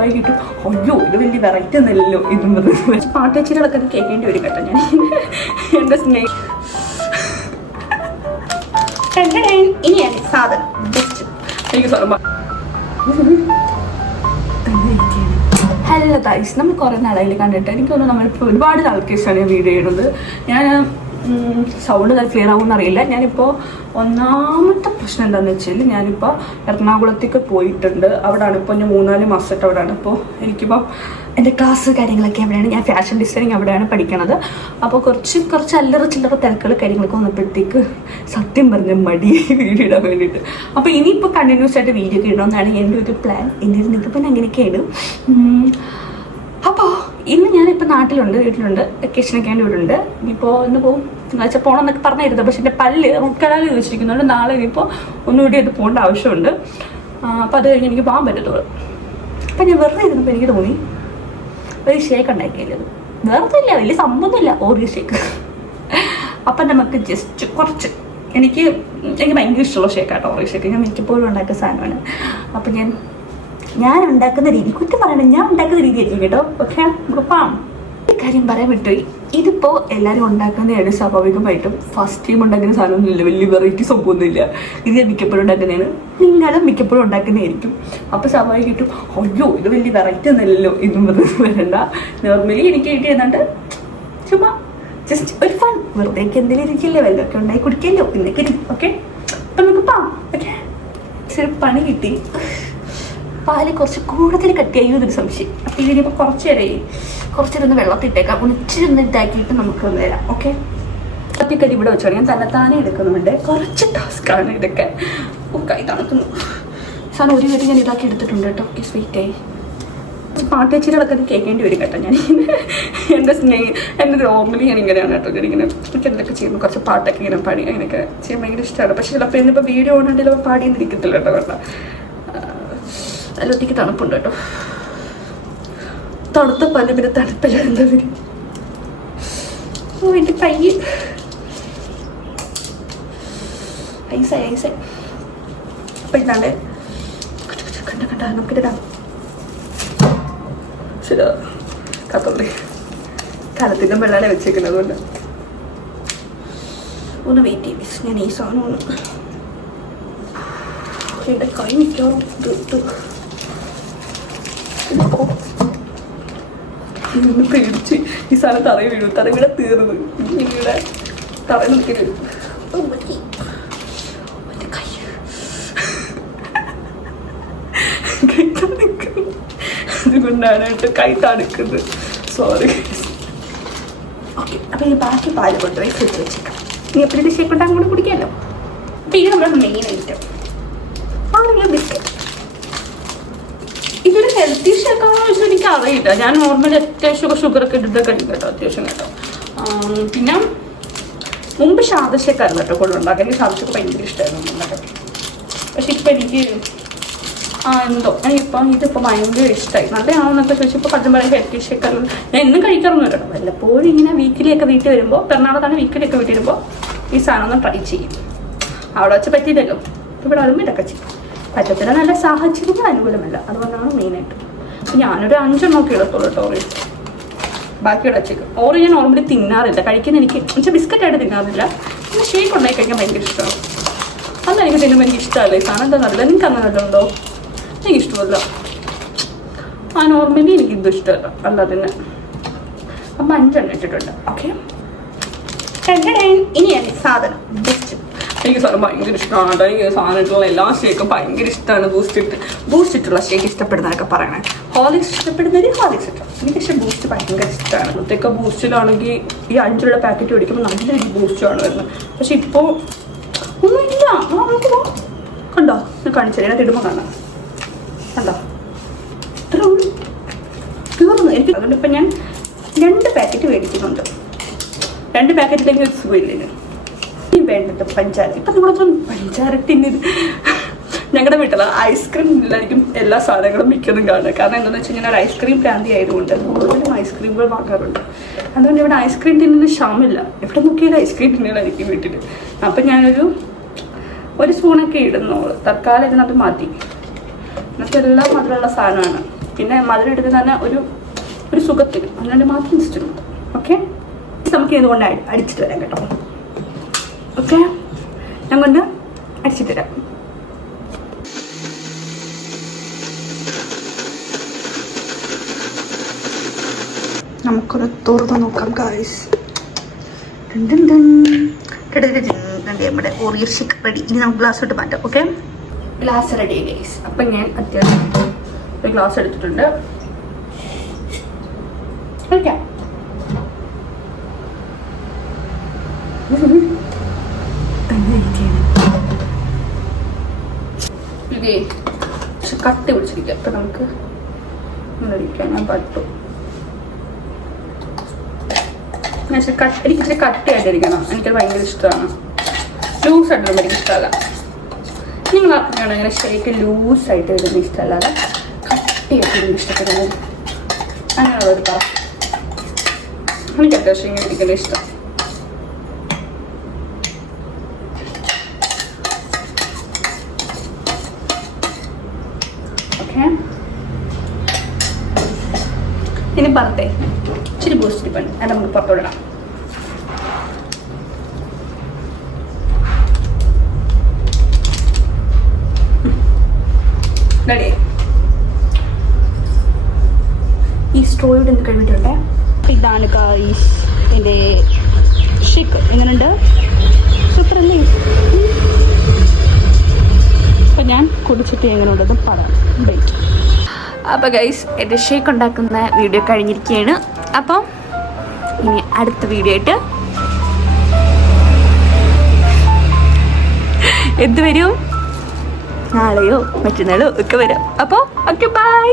വൈകിട്ടും അയ്യോ ഇത് വലിയ വെറൈറ്റി ഒന്നുമില്ലല്ലോ ഇതും പറഞ്ഞ് പാട്ടേച്ചികളൊക്കെ കേൾക്കേണ്ടി വരും കേട്ടോ. ഞാൻ എൻ്റെ സ്നേഹം ഇനിയാണ് സാധനം ബെസ്റ്റ്. എനിക്ക് ഹലോ ഗൈസ്, നമ്മൾ കുറേ നാളായി കണ്ടിട്ട്. എനിക്ക് തോന്നുന്നു നമ്മളിപ്പോൾ ഒരുപാട് നാൾക്ക് ശേഷമാണ് ഞാൻ വീഡിയോ ചെയ്യുന്നത്. ഞാൻ സൗണ്ട് ക്ലിയർ ആവുമെന്ന് അറിയില്ല. ഞാനിപ്പോൾ ഒന്നാമത്തെ പ്രശ്നം എന്താണെന്ന് വെച്ചാൽ ഞാനിപ്പോൾ എറണാകുളത്തേക്ക് പോയിട്ടുണ്ട്. അവിടെയാണ് ഇപ്പോൾ ഞാൻ 3-4 മാസമായിട്ട് അവിടെയാണ്. ഇപ്പോൾ എനിക്കിപ്പോൾ എൻ്റെ ക്ലാസ് കാര്യങ്ങളൊക്കെ അവിടെയാണ്. ഞാൻ ഫാഷൻ ഡിസൈനിങ് അവിടെയാണ് പഠിക്കണത്. അപ്പോൾ കുറച്ച് അല്ലറ ചില്ലറ തിരക്കുകൾ കാര്യങ്ങളൊക്കെ വന്നപ്പോഴത്തേക്ക് സത്യം പറഞ്ഞ മടിയായി വീഡിയോ ഇടാൻ വേണ്ടിയിട്ട്. അപ്പോൾ ഇനിയിപ്പോൾ കണ്ടിന്യൂസ് ആയിട്ട് വീഡിയോ ഒക്കെ ഇടണമെന്നാണ് എൻ്റെ ഒരു പ്ലാൻ. എൻ്റെ ഒരു നിൽക്കുമ്പോൾ അങ്ങനെയൊക്കെയാണ്. അപ്പോൾ ഇന്ന് ഞാനിപ്പോൾ നാട്ടിലുണ്ട്, വീട്ടിലുണ്ട്, വെക്കേഷനൊക്കെ ആയിട്ട് വീടുണ്ട്. ഇനിയിപ്പോൾ ഇന്ന് പോകും, തിങ്കളാഴ്ച പോകണം എന്നൊക്കെ പറഞ്ഞിരുന്നത്. പക്ഷേ എൻ്റെ പല്ല് റൂട്ട് ചോദിച്ചിരിക്കുന്നുണ്ട്. നാളെ ഇനിയിപ്പോൾ ഒന്നുകൂടി അത് പോകേണ്ട ആവശ്യമുണ്ട്. അപ്പോൾ അത് കഴിഞ്ഞ് എനിക്ക് പോകാൻ പറ്റത്തുള്ളൂ. അപ്പം ഞാൻ വെറുതെ ഇരുന്നപ്പോൾ എനിക്ക് തോന്നി ഒരു ഷേക്ക് ഉണ്ടാക്കിയത്. വെറുതെ ഇല്ല, വലിയ സംഭവമൊന്നുമില്ല, ഓറിയോ ഷേക്ക്. അപ്പം നമുക്ക് ജസ്റ്റ് കുറച്ച് എനിക്ക് ഭയങ്കര ഇഷ്ടമുള്ള ഷേക്കാട്ടോ ഓറിയോ ഷേക്ക്. ഞാൻ മിക്കപ്പോഴും ഉണ്ടാക്കുന്ന സാധനമാണ്. അപ്പം ഞാൻ ഉണ്ടാക്കുന്ന രീതി കുറ്റം പറയണം, ഞാൻ ഉണ്ടാക്കുന്ന രീതി ആയിരിക്കും കേട്ടോ. ഓക്കെ, ഗ്രൂപ്പാം. ഈ കാര്യം പറയാൻ വിട്ടുപോയി. ഇതിപ്പോൾ എല്ലാവരും ഉണ്ടാക്കുന്നതാണ് സ്വാഭാവികമായിട്ടും. ഫസ്റ്റ് ടൈം ഉണ്ടാക്കുന്ന സാധനമൊന്നുമില്ല, വലിയ വെറൈറ്റി സംഭവമൊന്നുമില്ല. ഇത് ഞാൻ മിക്കപ്പോഴും ഉണ്ടാക്കുന്നതാണ്, നിങ്ങളും മിക്കപ്പോഴും ഉണ്ടാക്കുന്നതായിരിക്കും. അപ്പോൾ സ്വാഭാവികമായിട്ടും അയ്യോ ഇത് വലിയ വെറൈറ്റി ഒന്നുമില്ലല്ലോ ഇതും വരണ്ട. നോർമലി എനിക്ക് കിട്ടിയെന്നുണ്ട് ചുമ്മാ ജസ്റ്റ് ഒരു ഫൺ, വെറുതെ എന്തെങ്കിലും ഇരിക്കില്ലേ, വല്ലതൊക്കെ ഉണ്ടാക്കി കുടിക്കല്ലോ എന്നൊക്കെ. ഓക്കെ, അപ്പം നമുക്ക് പോവാം. ഓക്കെ, ഇച്ചിരി പണി കിട്ടി. പാല് കുറച്ച് കൂടുതൽ കട്ടിയായി എന്നൊരു സംശയം. അപ്പം ഇതിനിപ്പോൾ കുറച്ചേരം വെള്ളത്തിട്ടേക്കാം. ഇച്ചിരി ഇതാക്കിയിട്ട് നമുക്ക് വരാം. ഓക്കെ, കത്തിക്കരി ഇവിടെ വെച്ചാൽ ഞാൻ തന്നെത്താനെ എടുക്കുന്നുണ്ട്. കുറച്ച് ടാസ്ക്കാണ് ഇതൊക്കെ. കൈ തണുക്കുന്നു. സാധനം ഒരു വീട്ടിൽ ഞാൻ ഇതാക്കി എടുത്തിട്ടുണ്ട് കേട്ടോ. ഓക്കെ, സ്വീറ്റായി പാട്ടേച്ചികളൊക്കെ കേൾക്കേണ്ടി വരും കേട്ടോ. ഞാൻ എൻ്റെ നോർമലി ഞാൻ ഇങ്ങനെയാണ് കേട്ടോ. ഞാനിങ്ങനെ എനിക്കെന്തൊക്കെ ചെയ്യുന്നു, കുറച്ച് പാട്ടൊക്കെ ഇങ്ങനെ പാടി അങ്ങനെയൊക്കെ ചെയ്യാൻ ഭയങ്കര ഇഷ്ടമാണ്. പക്ഷേ ചിലപ്പോൾ ഇന്നിപ്പോൾ വീഡിയോ ഓണാണ്ടിൽ പാടിയൊന്നും ഇരിക്കത്തില്ല കേട്ടോ. കണ്ട അതിലൊത്തിക്ക് തണുപ്പുണ്ട് കേട്ടോ. തണുത്ത പല്ല് പിന്നെ തണുപ്പല്ല എന്താ വരും. ഓ എൻ്റെ കയ്യ് ഐസായി. അപ്പം ഇതാണ്ട് കണ്ട നമുക്കിടാം. ശരി, കത്തോണ്ട് കലത്തിൻ്റെ വെള്ളാണ് വെച്ചേക്കുന്നത്. അതുകൊണ്ട് ഒന്ന് വെയിറ്റ് ചെയ്യും. ഞാൻ ഈ സാധനം ഒന്ന് എൻ്റെ കൈ മിക്കാറും പേടിച്ച് ഈ സാധനം തറയിൽ വീഴും. തറവിടെ തീർന്നു. ഇവിടെ തറയിൽ നിൽക്കല് അതുകൊണ്ടാണ് കേട്ടോ കൈ തണുക്കുന്നത്. സോറി. ഓക്കെ, അപ്പം ഈ ബാക്കി പാല് കൊണ്ടുപോയി ഫ്രിഡ്ജ് വെച്ചേക്കാം. ഇനി എപ്പോഴും ഷേക്ക് ഉണ്ടാകും കൂടെ കുടിക്കാമല്ലോ. അപ്പം ഇത് നമ്മുടെ മെയിൻ ഐറ്റം ആണെങ്കിൽ ബിസ്ക്കറ്റ്. ഇതൊരു ഹെൽത്തി ഷേക്കാണെന്ന് വെച്ചാൽ എനിക്ക് അറിയില്ല. ഞാൻ നോർമലി അത്യാവശ്യം ഷുഗറൊക്കെ ഇട്ടിട്ട് കഴിക്കും കേട്ടോ, അത്യാവശ്യം കേട്ടോ. പിന്നെ മുമ്പ് ഷാദശേക്കായിരുന്നു കേട്ടോ കൊണ്ടുണ്ടാക്കാൻ. എനിക്ക് ഷാദശേക്ക് ഭയങ്കര ഇഷ്ടമായിരുന്നു ഉണ്ടാക്കാൻ. പക്ഷെ ഇപ്പം എനിക്ക് എന്തോ ഇതിപ്പോൾ ഭയങ്കര ഇഷ്ടമായി. നല്ലതാണെന്നൊക്കെ ചോദിച്ചപ്പോൾ പലതും പറയാൻ ഹെൽത്തി ഷേക്കാറും ഞാൻ എന്നും കഴിക്കാറൊന്നും കേട്ടോ. വല്ലപ്പോഴും ഇങ്ങനെ വീക്കിലിയൊക്കെ വീട്ടിൽ വരുമ്പോൾ, എറണാകുളത്താണ് വീക്കിലിയൊക്കെ വീട്ടിൽ വരുമ്പോൾ ഈ സാധനം ഒന്ന് ട്രൈ ചെയ്യും. അവിടെ വെച്ച് പറ്റിയില്ലല്ലോ, ഇവിടെ വരുമ്പോൾ ഇതൊക്കെ ചെയ്യും. പറ്റത്തില്ല, നല്ല സാഹചര്യങ്ങൾ അനുകൂലമല്ല. അതുകൊണ്ടാണ് മെയിനായിട്ട്. അപ്പം ഞാനൊരു 5 നോക്കി എടുത്തോളൂ കേട്ടോ ഓറിയോ. ബാക്കിയുടെ വെച്ചേക്ക്. ഓറിയോ ഞാൻ നോർമലി തിന്നാറില്ല, കഴിക്കുന്ന എനിക്ക് പക്ഷേ ബിസ്ക്കറ്റായിട്ട് തിന്നാറില്ല. പിന്നെ ഷേക്ക് ഉണ്ടാക്കി കഴിക്കാൻ ഭയങ്കര ഇഷ്ടമാണ്. അന്ന് എനിക്ക് തിന്നുമ്പോൾ എനിക്ക് ഇഷ്ടമല്ല ഈ സാധനം. എന്താണെന്നറിയില്ല, നിങ്ങൾക്ക് അങ്ങനെ ഉണ്ടോ? എനിക്ക് ഇഷ്ടമല്ല. നോർമലി എനിക്കിത് ഇഷ്ടമല്ല. അല്ലാതെ തന്നെ അപ്പം 5 ഇട്ടിട്ടുണ്ട്. ഓക്കെ, ഇനിയാണ് സാധനം ബെസ്റ്റ്. എനിക്ക് സാധനം ഭയങ്കര ഇഷ്ടമാണ്. എനിക്ക് സാധനമായിട്ടുള്ള എല്ലാ ഷേക്കും ഭയങ്കര ഇഷ്ടമാണ്. ബൂസ്റ്റ് ഇട്ടുള്ള ഷേക്ക് ഇഷ്ടപ്പെടുന്നതൊക്കെ പറയണേ. ഹോർലിക്സ് ഇഷ്ടപ്പെടുന്നത് ഹോർലിക്സ് ഇഷ്ടം. എനിക്ക് പക്ഷേ ബൂസ്റ്റ് ഭയങ്കര ഇഷ്ടമാണ്. പ്രത്യേക ബൂസ്റ്റിലാണെങ്കിൽ ഈ 5 പാക്കറ്റ് മേടിക്കുമ്പോൾ നല്ല രീതിയിൽ ബൂസ്റ്റാണ് വരുന്നത്. പക്ഷെ ഇപ്പോൾ ഒന്നുമില്ല. നമുക്ക് കണ്ടോ, ഞാൻ കാണിച്ചു തരാം. ഇടുമ്പോൾ കാണാം. കണ്ടോ, ഇത്ര തീർന്നു എനിക്ക്. അതുകൊണ്ട് ഇപ്പം ഞാൻ 2 പാക്കറ്റ് മേടിക്കുന്നുണ്ട്. 2 പാക്കറ്റിലേക്ക് ഒരു സുഖമില്ല. വേണ്ടത് പഞ്ചാര. ഇപ്പം നിങ്ങളൊന്നും പഞ്ചാരത്തിൻ്റെ ഞങ്ങളുടെ വീട്ടിൽ ഐസ്ക്രീം ഇല്ലായിരിക്കും എല്ലാ സാധനങ്ങളും മിക്കതും കാണുക. കാരണം എന്താണെന്ന് വെച്ച് കഴിഞ്ഞാൽ ഐസ്ക്രീം പ്രാന്തി ആയതുകൊണ്ട് കൂടുതലും ഐസ്ക്രീമുകൾ വാങ്ങാറുണ്ട്. അതുകൊണ്ട് ഇവിടെ ഐസ്ക്രീം തിന്നുന്ന ക്ഷാമില്ല. എവിടെ നോക്കിയാലും ഐസ്ക്രീം തിന്നുകളായിരിക്കും വീട്ടിൽ. അപ്പം ഞാനൊരു സ്പൂണൊക്കെ ഇടുന്നുള്ളൂ. തൽക്കാലം ഇതിനകത്ത് മതി. എന്നിട്ട് എല്ലാം മധുരമുള്ള സാധനമാണ്. പിന്നെ മധുരം എടുക്കുന്ന തന്നെ ഒരു സുഖത്തിന് അങ്ങനെ മാത്രം ജസ്റ്റ് ഉണ്ട്. ഓക്കെ, നമുക്ക് ഇതുകൊണ്ട് അടിച്ചിട്ട് വരാം കേട്ടോ. ഓക്കെ, ഞാൻ കൊണ്ട് അടിച്ചിട്ട് തരാം. നമുക്കൊന്ന് തുറന്ന് നോക്കാം ഗായ്സ്. നമ്മുടെ ഓറിയോ ഷേക്ക് റെഡി. ഇനി നമുക്ക് ഗ്ലാസ് ഇട്ട് മാറ്റാം. Okay, glass ready guys. അപ്പം ഞാൻ അത്യാവശ്യം ഒരു ഗ്ലാസ് എടുത്തിട്ടുണ്ട്. കഴിക്കാം. ഇതേ പക്ഷെ കട്ടി പിടിച്ചിരിക്കുക. അപ്പം നമുക്ക് ഒഴിക്കാൻ ഞാൻ പറ്റും. എനിക്ക് ഇച്ചിരി കട്ടിയായിട്ടിരിക്കണം. എനിക്കത് ഭയങ്കര ഇഷ്ടമാണ്. ലൂസായിട്ടൊന്നും എനിക്ക് ഇഷ്ടമല്ല. നിങ്ങൾ ആർക്കാണ് ഇങ്ങനെ ഷേക്ക് ലൂസായിട്ട് വരുന്നത് ഇഷ്ടമല്ലാതെ കട്ടിയായിട്ട് എനിക്ക് ഇഷ്ടപ്പെടുന്നത്? അങ്ങനെയുള്ളൊരു പറ. എനിക്ക് അത്യാവശ്യം ഇങ്ങനെ ഇരിക്കുന്ന ഇഷ്ടം. ഓക്കെ, ഇനി പറത്തേ ഇച്ചിരി ബൂസ്റ്റ് പണി അത് നമുക്ക് പുറത്തോടാം. റെഡി. ഈ സ്ട്രോയോട് എന്ത് കഴിവിട്ടുണ്ട്. ഇതാണ് ഗായ്സ് എൻ്റെ ഷേക്ക്. എങ്ങനെയുണ്ട്? സൂപ്പർ അല്ലേ? അപ്പം ഞാൻ കുടിച്ചിട്ട് എങ്ങനെയുണ്ടെന്ന് പറയാം. വെയിറ്റ്. അപ്പോൾ ഗൈസ്, എൻ്റെ ഷേക്ക് ഉണ്ടാക്കുന്ന വീഡിയോ കഴിഞ്ഞിരിക്കുകയാണ്. അപ്പം ഇനി അടുത്ത വീഡിയോ ആയിട്ട് എന്ത് വരും? നാളെയോ മറ്റന്നാളോ ഒക്കെ വരാം. അപ്പോൾ ഓക്കെ, ബൈ.